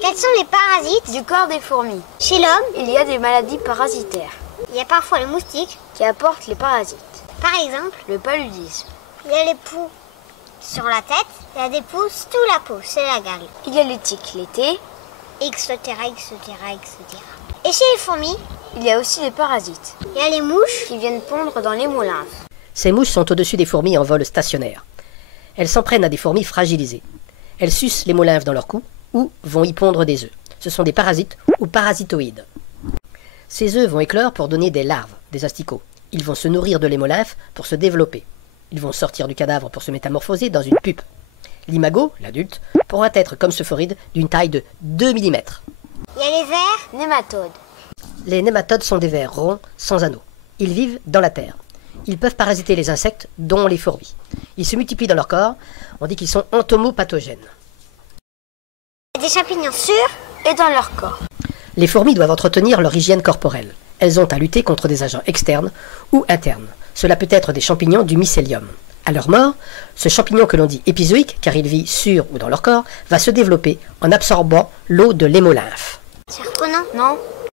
Quels sont les parasites Du corps des fourmis. chez l'homme? Il y a des maladies parasitaires Il y a parfois le moustique. qui apportent les parasites. Par exemple, Le paludisme. il y a les poux sur la tête. Il y a des poux sous la peau, c'est la gale. Il y a les tiques l'été. Etc., etc., etc. Et chez les fourmis, Il y a aussi les parasites il y a les mouches. qui viennent pondre dans les moulins. Ces mouches sont au-dessus des fourmis en vol stationnaire. Elles s'en prennent à des fourmis fragilisées. Elles sucent les molymphes dans leur cou ou vont y pondre des œufs. Ce sont des parasites ou parasitoïdes. Ces œufs vont éclore pour donner des larves, des asticots. Ils vont se nourrir de l'émollymphe pour se développer. Ils vont sortir du cadavre pour se métamorphoser dans une pupe. L'imago, l'adulte, pourra être comme ce phoride d'une taille de 2 mm. Il y a les vers. Nématodes. Les nématodes sont des vers ronds sans anneaux. Ils vivent dans la terre. Ils peuvent parasiter les insectes, dont les fourmis. Ils se multiplient dans leur corps. On dit qu'ils sont entomopathogènes. Il y a des champignons sur. Et dans leur corps. Les fourmis doivent entretenir leur hygiène corporelle. Elles ont à lutter contre des agents externes ou internes. Cela peut être des champignons du mycélium. À leur mort, ce champignon que l'on dit épizoïque, car il vit sur ou dans leur corps, va se développer en absorbant l'eau de l'hémolymphe. C'est reprenant. Non,